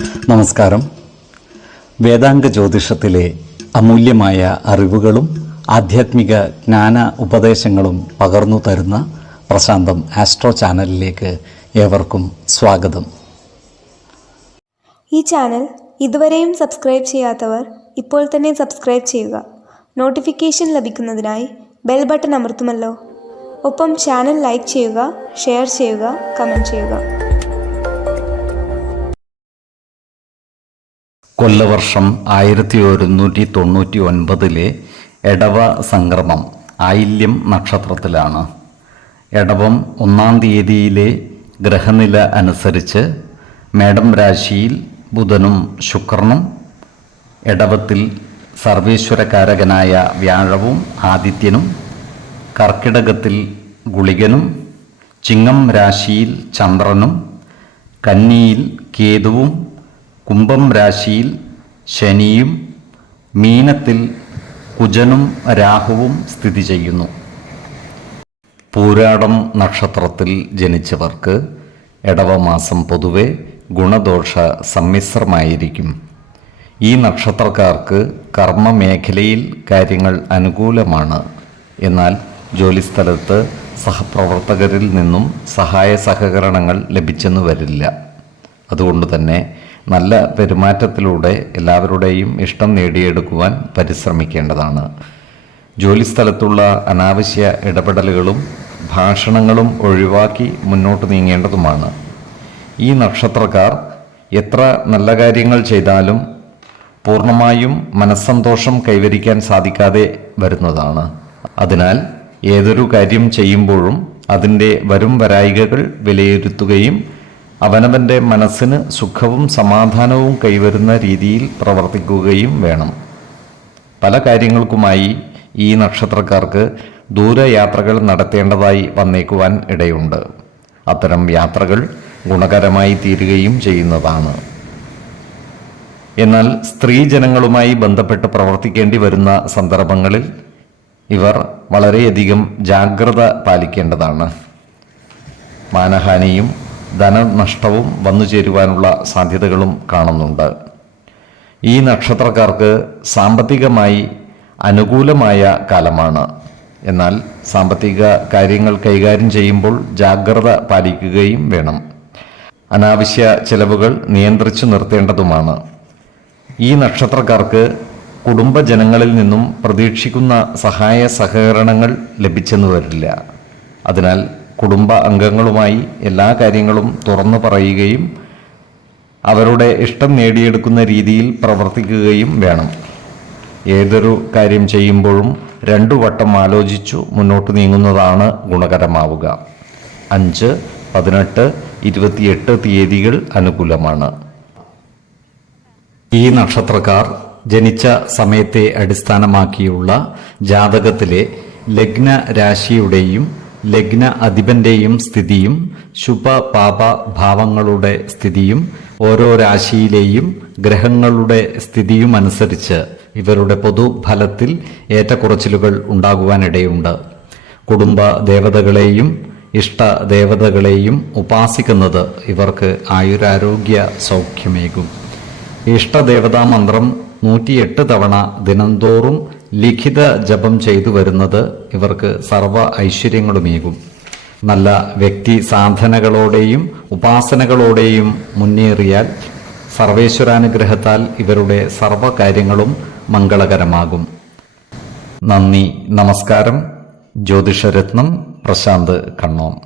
നമസ്കാരം. വേദാംഗ ജ്യോതിഷത്തിലെ അമൂല്യമായ അറിവുകളും ആധ്യാത്മിക ജ്ഞാന ഉപദേശങ്ങളും പകർന്നു തരുന്ന പ്രശാന്തം ആസ്ട്രോ ചാനലിലേക്ക് ഏവർക്കും സ്വാഗതം. ഈ ചാനൽ ഇതുവരെയും സബ്സ്ക്രൈബ് ചെയ്യാത്തവർ ഇപ്പോൾ തന്നെ സബ്സ്ക്രൈബ് ചെയ്യുക. നോട്ടിഫിക്കേഷൻ ലഭിക്കുന്നതിനായി ബെൽ ബട്ടൺ അമർത്തുമല്ലോ. ഒപ്പം ചാനൽ ലൈക്ക് ചെയ്യുക, ഷെയർ ചെയ്യുക, കമൻറ്റ് ചെയ്യുക. കൊല്ലവർഷം 1199 എടവ സംക്രമം ആയില്യം നക്ഷത്രത്തിലാണ്. എടവം 1-ാം തീയതിയിലെ ഗ്രഹനില അനുസരിച്ച് മേടം രാശിയിൽ ബുധനും ശുക്രനും, എടവത്തിൽ സർവേശ്വരകാരകനായ വ്യാഴവും ആദിത്യനും, കർക്കിടകത്തിൽ ഗുളികനും, ചിങ്ങം രാശിയിൽ ചന്ദ്രനും, കന്നിയിൽ കേതുവും, കുംഭം രാശിയിൽ ശനിയും, മീനത്തിൽ കുജനും രാഹുവും സ്ഥിതി ചെയ്യുന്നു. പൂരാടം നക്ഷത്രത്തിൽ ജനിച്ചവർക്ക് എടവമാസം പൊതുവെ ഗുണദോഷ സമ്മിശ്രമായിരിക്കും. ഈ നക്ഷത്രക്കാർക്ക് കർമ്മമേഖലയിൽ കാര്യങ്ങൾ അനുകൂലമാണ്. എന്നാൽ ജോലിസ്ഥലത്ത് സഹപ്രവർത്തകരിൽ നിന്നും സഹായ സഹകരണങ്ങൾ ലഭിച്ചെന്നു വരില്ല. അതുകൊണ്ട് തന്നെ നല്ല പെരുമാറ്റത്തിലൂടെ എല്ലാവരുടെയും ഇഷ്ടം നേടിയെടുക്കുവാൻ പരിശ്രമിക്കേണ്ടതാണ്. ജോലിസ്ഥലത്തുള്ള അനാവശ്യ ഇടപെടലുകളും ഭാഷണങ്ങളും ഒഴിവാക്കി മുന്നോട്ട് നീങ്ങേണ്ടതുമാണ്. ഈ നക്ഷത്രക്കാർ എത്ര നല്ല കാര്യങ്ങൾ ചെയ്താലും പൂർണ്ണമായും മനസ്സന്തോഷം കൈവരിക്കാൻ സാധിക്കാതെ വരുന്നതാണ്. അതിനാൽ ഏതൊരു കാര്യം ചെയ്യുമ്പോഴും അതിൻ്റെ വരും വരായികകൾ വിലയിരുത്തുകയും അവനവൻ്റെ മനസ്സിന് സുഖവും സമാധാനവും കൈവരുന്ന രീതിയിൽ പ്രവർത്തിക്കുകയും വേണം. പല കാര്യങ്ങൾക്കുമായി ഈ നക്ഷത്രക്കാർക്ക് ദൂരയാത്രകൾ നടത്തേണ്ടതായി വന്നേക്കുവാൻ ഇടയുണ്ട്. അത്തരം യാത്രകൾ ഗുണകരമായി തീരുകയും ചെയ്യുന്നതാണ്. എന്നാൽ സ്ത്രീജനങ്ങളുമായി ബന്ധപ്പെട്ട് പ്രവർത്തിക്കേണ്ടി വരുന്ന സന്ദർഭങ്ങളിൽ ഇവർ വളരെയധികം ജാഗ്രത പാലിക്കേണ്ടതാണ്. മാനഹാനിയും ധനനഷ്ടവും വന്നു ചേരുവാനുള്ള സാധ്യതകളും കാണുന്നുണ്ട്. ഈ നക്ഷത്രക്കാർക്ക് സാമ്പത്തികമായി അനുകൂലമായ കാലമാണ്. എന്നാൽ സാമ്പത്തിക കാര്യങ്ങൾ കൈകാര്യം ചെയ്യുമ്പോൾ ജാഗ്രത പാലിക്കുകയും വേണം. അനാവശ്യ ചെലവുകൾ നിയന്ത്രിച്ചു നിർത്തേണ്ടതുമാണ്. ഈ നക്ഷത്രക്കാർക്ക് കുടുംബജനങ്ങളിൽ നിന്നും പ്രതീക്ഷിക്കുന്ന സഹായ സഹകരണങ്ങൾ ലഭിച്ചെന്നു വരില്ല. അതിനാൽ കുടുംബ അംഗങ്ങളുമായി എല്ലാ കാര്യങ്ങളും തുറന്നു പറയുകയും അവരുടെ ഇഷ്ടം നേടിയെടുക്കുന്ന രീതിയിൽ പ്രവർത്തിക്കുകയും വേണം. ഏതൊരു കാര്യം ചെയ്യുമ്പോഴും 2 വട്ടം ആലോചിച്ചു മുന്നോട്ട് നീങ്ങുന്നതാണ് ഗുണകരമാവുക. 5, 18, 28 തീയതികൾ അനുകൂലമാണ്. ഈ നക്ഷത്രക്കാർ ജനിച്ച സമയത്തെ അടിസ്ഥാനമാക്കിയുള്ള ജാതകത്തിലെ ലഗ്ന രാശിയുടെയും ലഗ്ന അധിപന്റെയും സ്ഥിതിയും ശുഭ പാപ ഭാവങ്ങളുടെ സ്ഥിതിയും ഓരോ രാശിയിലെയും ഗ്രഹങ്ങളുടെ സ്ഥിതിയും അനുസരിച്ച് ഇവരുടെ പൊതുഫലത്തിൽ ഏറ്റക്കുറച്ചിലുകൾ ഉണ്ടാകുവാനിടയുണ്ട്. കുടുംബ ദേവതകളെയും ഇഷ്ട ദേവതകളെയും ഉപാസിക്കുന്നത് ഇവർക്ക് ആയുരാരോഗ്യ സൗഖ്യമേകും. ഇഷ്ടദേവതാ മന്ത്രം 108 തവണ ദിനംതോറും ലിഖിത ജപം ചെയ്തു വരുന്നത് ഇവർക്ക് സർവ ഐശ്വര്യങ്ങളുമേകും. നല്ല വ്യക്തി സാധനകളോടെയും ഉപാസനകളോടെയും മുന്നേറിയാൽ സർവേശ്വരാനുഗ്രഹത്താൽ ഇവരുടെ സർവകാര്യങ്ങളും മംഗളകരമാകും. നന്ദി, നമസ്കാരം. ജ്യോതിഷരത്നം പ്രശാന്ത് കണ്ണോം.